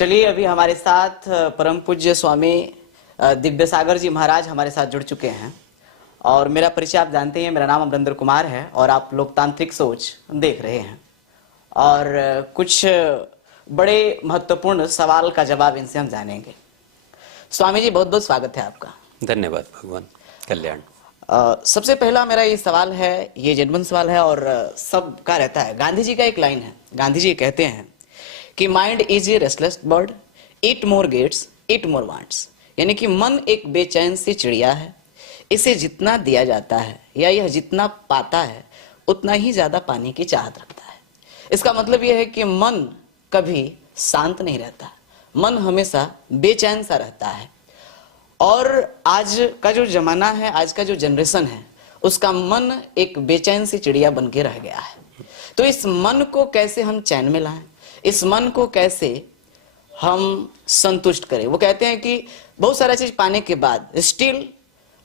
चलिए, अभी हमारे साथ परम पूज्य स्वामी दिव्य सागर जी महाराज हमारे साथ जुड़ चुके हैं और मेरा परिचय आप जानते हैं। मेरा नाम अमरेंद्र कुमार है और आप लोकतांत्रिक सोच देख रहे हैं और कुछ बड़े महत्वपूर्ण सवाल का जवाब इनसे हम जानेंगे। स्वामी जी, बहुत बहुत स्वागत है आपका। धन्यवाद। भगवान कल्याण। सबसे पहला मेरा ये सवाल है, ये जेन्युइन सवाल है और सबका रहता है। गांधी जी का एक लाइन है, गांधी जी कहते हैं कि mind is a restless bird, it more gets it more wants. यानी कि मन एक बेचैन सी चिड़िया है, इसे जितना दिया जाता है या यह जितना पाता है उतना ही ज्यादा पाने की चाहत रखता है। इसका मतलब यह है कि मन कभी शांत नहीं रहता, मन हमेशा बेचैन सा रहता है। और आज का जो जमाना है, आज का जो जनरेशन है, उसका मन एक बेचैन सी चिड़िया बन के रह गया है। तो इस मन को कैसे हम चैन में लाएं, इस मन को कैसे हम संतुष्ट करें। वो कहते हैं कि बहुत सारा चीज पाने के बाद स्टिल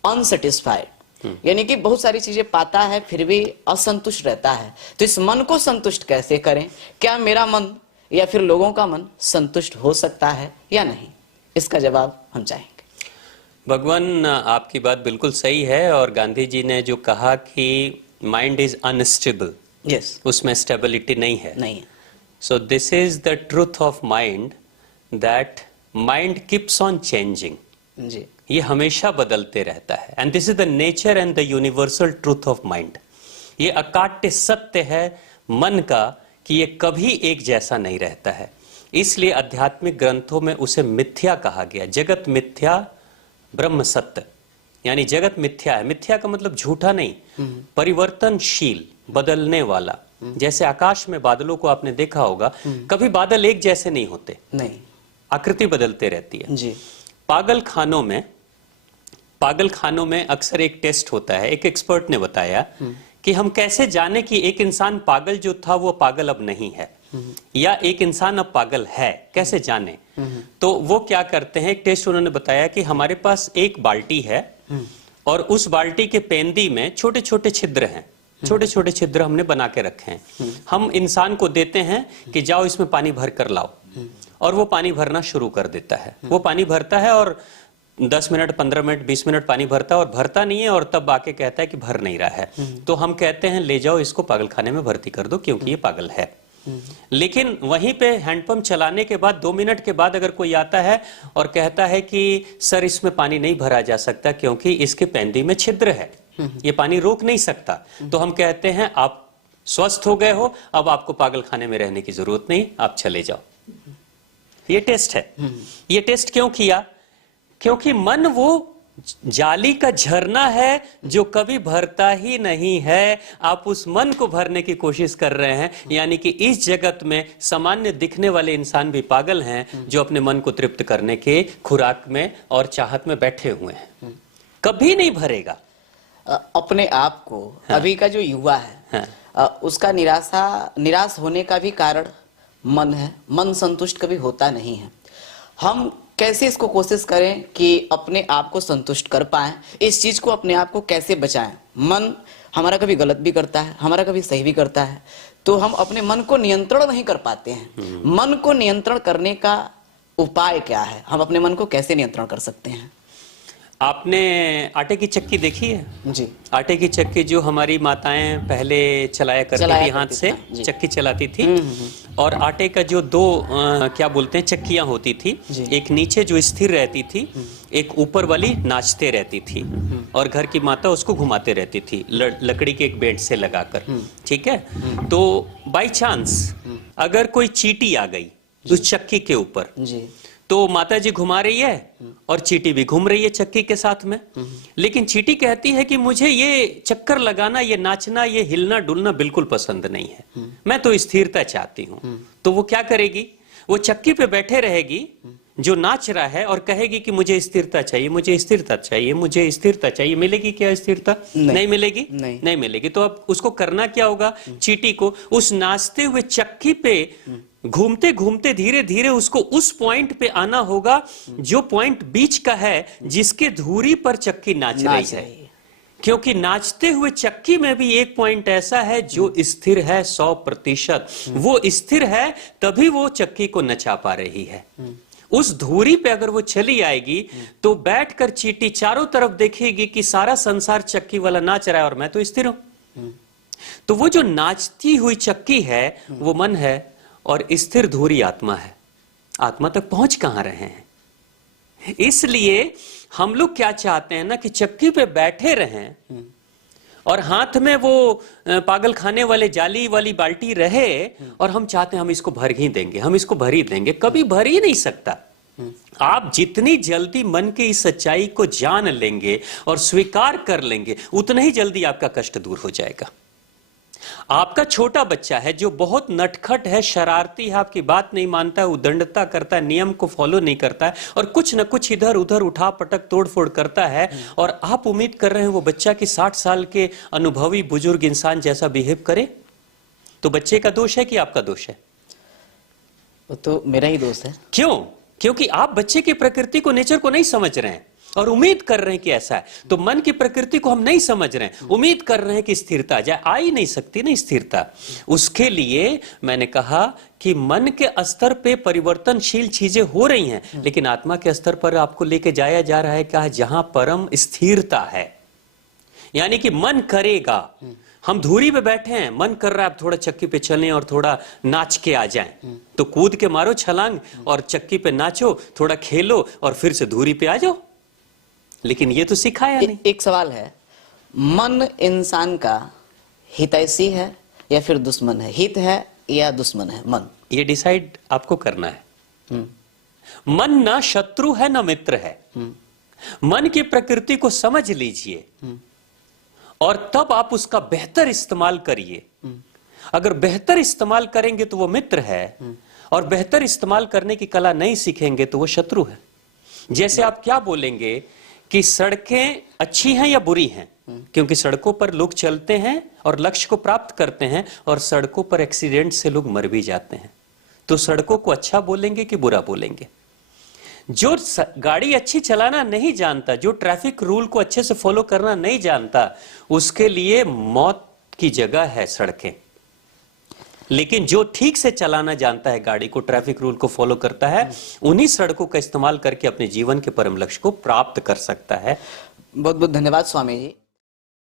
अनसेटिस्फाइड, यानी कि बहुत सारी चीजें पाता है फिर भी असंतुष्ट रहता है। तो इस मन को संतुष्ट कैसे करें? क्या मेरा मन या फिर लोगों का मन संतुष्ट हो सकता है या नहीं? इसका जवाब हम चाहेंगे। भगवान, आपकी बात बिल्कुल सही है और गांधी जी ने जो कहा कि माइंड इज अनस्टेबल, यस, उसमें स्टेबिलिटी नहीं है। नहीं है। So this is the truth of mind, that mind keeps on changing. जी, ये हमेशा बदलते रहता है and this is the nature and the universal truth of mind. ये अकाट्य सत्य है मन का कि ये कभी एक जैसा नहीं रहता है। इसलिए आध्यात्मिक ग्रंथों में उसे मिथ्या कहा गया। जगत मिथ्या ब्रह्म सत्य, यानी जगत मिथ्या है। मिथ्या का मतलब झूठा नहीं, परिवर्तनशील, बदलने वाला। जैसे आकाश में बादलों को आपने देखा होगा, कभी बादल एक जैसे नहीं होते, नहीं, आकृति बदलते रहती है। जी, पागल खानों में अक्सर एक टेस्ट होता है। एक एक्सपर्ट ने बताया कि हम कैसे जाने कि एक इंसान पागल जो था वो पागल अब नहीं है, या एक इंसान अब पागल है, कैसे जाने? तो वो क्या करते हैं, एक टेस्ट उन्होंने बताया कि हमारे पास एक बाल्टी है और उस बाल्टी के पेंदी में छोटे छोटे छिद्र हैं, छोटे छोटे छिद्र हमने बना के रखे हैं। हम इंसान को देते हैं कि जाओ इसमें पानी भर कर लाओ, और वो पानी भरना शुरू कर देता है। वो पानी भरता है और 10 मिनट, 15 मिनट, 20 मिनट पानी भरता है और भरता नहीं है, और तब आके कहता है कि भर नहीं रहा है। तो हम कहते हैं ले जाओ इसको पागल खाने में भर्ती कर दो, क्योंकि ये पागल है। लेकिन वहीं पे हैंडपंप चलाने के बाद 2 मिनट के बाद अगर कोई आता है और कहता है कि सर इसमें पानी नहीं भरा जा सकता क्योंकि इसके पेंदी में छिद्र है, ये पानी रोक नहीं सकता, तो हम कहते हैं आप स्वस्थ हो गए हो, अब आपको पागल खाने में रहने की जरूरत नहीं, आप चले जाओ। ये टेस्ट है। ये टेस्ट क्यों किया? क्योंकि मन वो जाली का झरना है जो कभी भरता ही नहीं है। आप उस मन को भरने की कोशिश कर रहे हैं, यानी कि इस जगत में सामान्य दिखने वाले इंसान भी पागल हैं जो अपने मन को तृप्त करने के खुराक में और चाहत में बैठे हुए हैं। कभी नहीं भरेगा अपने आप को। हाँ। अभी का जो युवा है, हाँ, उसका निराश होने का भी कारण मन है। मन संतुष्ट कभी होता नहीं है। हम कैसे इसको कोशिश करें कि अपने आप को संतुष्ट कर पाएं, इस चीज को अपने आप को कैसे बचाएं? मन हमारा कभी गलत भी करता है, हमारा कभी सही भी करता है, तो हम अपने मन को नियंत्रण नहीं कर पाते हैं। मन को नियंत्रण करने का उपाय क्या है? हम अपने मन को कैसे नियंत्रण कर सकते हैं? आपने आटे की चक्की देखी है? जी, आटे की चक्की जो हमारी माताएं पहले चलाया करती थी, हाथ से चक्की चलाती थी। और आटे का जो दो क्या बोलते हैं चक्कियां होती थी, एक नीचे जो स्थिर रहती थी, एक ऊपर वाली नाचते रहती थी, और घर की माता उसको घुमाते रहती थी लकड़ी के एक बेंच से लगाकर। ठीक है, तो बाई चांस अगर कोई चींटी आ गई उस चक्की के ऊपर, तो माता जी घुमा रही है और चींटी भी घूम रही है चक्की के साथ में। लेकिन चींटी कहती है कि मुझे ये चक्कर लगाना, ये नाचना, ये हिलना डुलना बिल्कुल पसंद नहीं है, मैं तो स्थिरता चाहती हूँ। तो वो क्या करेगी? वो चक्की पे बैठे रहेगी जो नाच रहा है और कहेगी कि मुझे स्थिरता चाहिए, मुझे स्थिरता चाहिए, मुझे स्थिरता चाहिए। मिलेगी क्या स्थिरता? नहीं मिलेगी, नहीं मिलेगी। तो अब उसको करना क्या होगा? चींटी को उस नाचते हुए चक्की पे घूमते घूमते धीरे धीरे उसको उस पॉइंट पे आना होगा जो पॉइंट बीच का है, जिसके धुरी पर चक्की नाच रही है। क्योंकि नाचते हुए चक्की में भी एक पॉइंट ऐसा है जो स्थिर है 100%। वो स्थिर है तभी वो चक्की को नचा पा रही है। उस धुरी पे अगर वो चली आएगी तो बैठकर चींटी चारों तरफ देखेगी कि सारा संसार चक्की वाला नाच रहा है और मैं तो स्थिर हूं। तो वो जो नाचती हुई चक्की है वो मन है और स्थिर धुरी आत्मा है। आत्मा तक पहुंच कहां रहे हैं? इसलिए हम लोग क्या चाहते हैं ना कि चक्की पे बैठे रहें और हाथ में वो पागल खाने वाले जाली वाली बाल्टी रहे और हम चाहते हैं हम इसको भर ही देंगे, हम इसको भर ही देंगे। कभी भर ही नहीं सकता। आप जितनी जल्दी मन की इस सच्चाई को जान लेंगे और स्वीकार कर लेंगे उतना ही जल्दी आपका कष्ट दूर हो जाएगा। आपका छोटा बच्चा है जो बहुत नटखट है, शरारती है, आपकी बात नहीं मानता है, उद्दंडता करता है, नियम को फॉलो नहीं करता है और कुछ न कुछ इधर उधर उठा पटक तोड़ फोड़ करता है और आप उम्मीद कर रहे हैं वो बच्चा कि 60 साल के अनुभवी बुजुर्ग इंसान जैसा बिहेव करे, तो बच्चे का दोष है कि आपका दोष है? वो तो मेरा ही दोस्त है। क्यों? क्योंकि आप बच्चे की प्रकृति को, नेचर को नहीं समझ रहे हैं और उम्मीद कर रहे हैं कि ऐसा है। तो मन की प्रकृति को हम नहीं समझ रहे हैं, उम्मीद कर रहे हैं कि स्थिरता आ जाए। आ ही नहीं सकती ना स्थिरता। उसके लिए मैंने कहा कि मन के स्तर पे परिवर्तनशील चीजें हो रही हैं, लेकिन आत्मा के स्तर पर आपको लेके जाया जा रहा है क्या? जहां परम स्थिरता है। यानी कि मन करेगा, हम धुरी पे बैठे हैं, मन कर रहा है अब थोड़ा चक्की पे चलें और थोड़ा नाच के आ जाएं, तो कूद के मारो छलांग और चक्की पे नाचो, थोड़ा खेलो और फिर से धुरी पे आ जाओ। लेकिन ये तो सिखाया नहीं। एक सवाल है, मन इंसान का हितैषी है या फिर दुश्मन है? हित है या दुश्मन है मन? ये डिसाइड आपको करना है। मन ना शत्रु है ना मित्र है। मन की प्रकृति को समझ लीजिए और तब आप उसका बेहतर इस्तेमाल करिए। अगर बेहतर इस्तेमाल करेंगे तो वो मित्र है और बेहतर इस्तेमाल करने की कला नहीं सीखेंगे तो वो शत्रु है। जैसे आप क्या बोलेंगे कि सड़कें अच्छी हैं या बुरी हैं? क्योंकि सड़कों पर लोग चलते हैं और लक्ष्य को प्राप्त करते हैं और सड़कों पर एक्सीडेंट से लोग मर भी जाते हैं। तो सड़कों को अच्छा बोलेंगे कि बुरा बोलेंगे? जो गाड़ी अच्छी चलाना नहीं जानता, जो ट्रैफिक रूल को अच्छे से फॉलो करना नहीं जानता, उसके लिए मौत की जगह है सड़कें। लेकिन जो ठीक से चलाना जानता है गाड़ी को, ट्रैफिक रूल को फॉलो करता है, उन्हीं सड़कों का इस्तेमाल करके अपने जीवन के परम लक्ष्य को प्राप्त कर सकता है। बहुत बहुत धन्यवाद स्वामी जी।